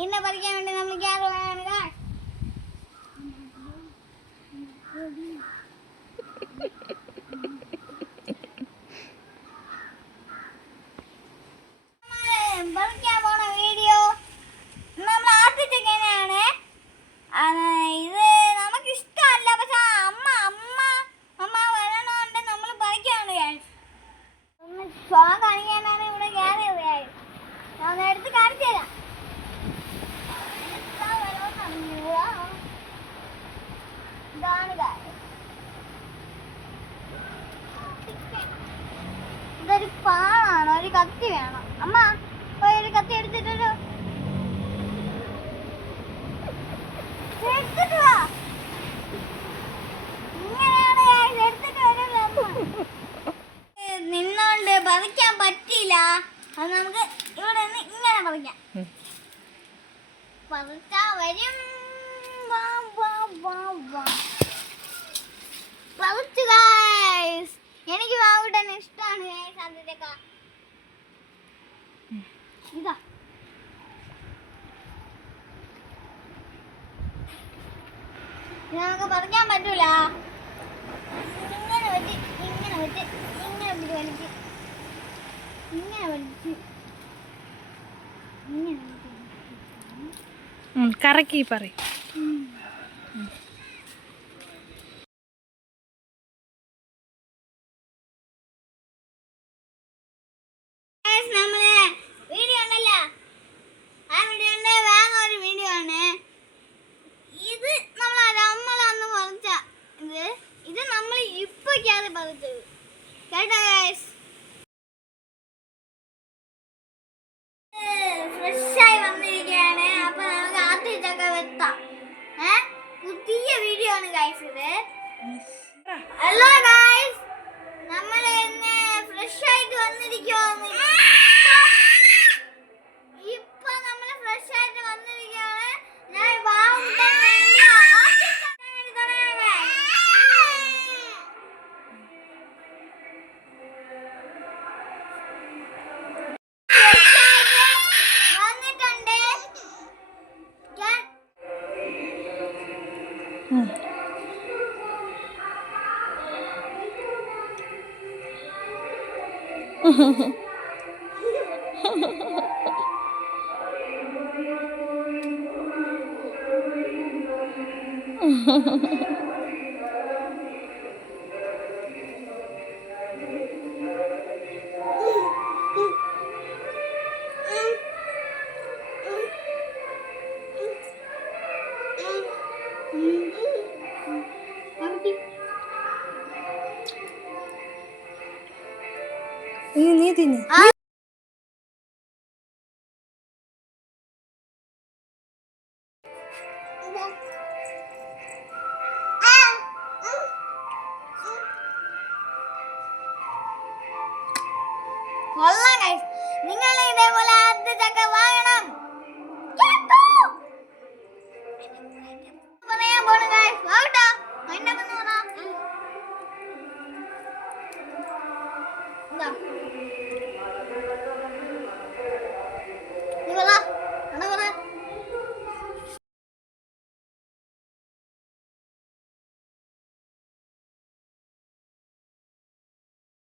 ഇന്നെ പറിക്കാൻ വേണ്ടി നമ്മൾ കയറുകയാണ്. പറിക്കാൻ പോണ വീഡിയോ നമ്മൾ ആദ്യത്തെ ഇങ്ങനെയാണ്. ഇത് നമുക്ക് ഇഷ്ടമല്ല, പക്ഷെ അമ്മ വരണോണ്ട് നമ്മൾ പറിക്കാണ്. ഒന്ന് ഷോ കാണിക്കാനാണ് ഇവിടെ കയറിയത്. ഞാൻ എടുത്ത് കാണിച്ചു തരാം. ഇതൊരു പാണാണ്, ഒരു കത്തി വേണം. അമ്മ പോയി ഒരു കത്തി എടുത്തിട്ടൊരു എടുത്തിട്ട് വാ. ഇങ്ങനെയാണ് എടുത്തിട്ട് വരുമല്ലോ. നിന്നോണ്ട് പറിക്കാൻ പറ്റില്ല. അത് നമുക്ക് ഇവിടെ നിന്ന് ഇങ്ങനെ പറിക്കാം. പറിച്ചാ വരും. പറിച്ചു ഗൈസ്. എനിക്ക് വാവിടാൻ ഇഷ്ടമാണ് ഗൈസ്. അതിന്റെയൊക്കെ ഇതാ നമുക്ക് പറിക്കാൻ പറ്റൂല. ഇങ്ങനെ വെച്ച് ഇങ്ങനെ വെച്ച് ഇങ്ങനെ വലിച്ച് ഇങ്ങനെ വലിച്ച് ഇങ്ങനെ കറക്കി പറയും. ഫ്രഷായി വന്നിരിക്കുകയാണ്. അപ്പൊ നമുക്ക് ആദ്യത്തൊക്കെ വെത്താം. പുതിയ വീഡിയോ ആണ് ഗൈസ് ഇത്. ഹലോ ഗൈസ്, നമ്മൾ ഇന്ന് ഫ്രഷ് ആയിട്ട് വന്നിരിക്കുവാണ്. ഇപ്പൊ നമ്മൾ ഫ്രഷ് ആയിട്ട് വന്നിരിക്കുകയാണ്. ഞാൻ വാങ്ങിക്കാൻ വേണ്ടി നീ തിന്നു. കൊള്ളാം ഗൈസ്. നിങ്ങൾ ഇതേപോലെ ആദ്യ ചക്ക വാങ്ങണം. പറയാൻ പോണു ഗൈസ്. വാട്ടോ എന്നെ വന്ന് കാണാം.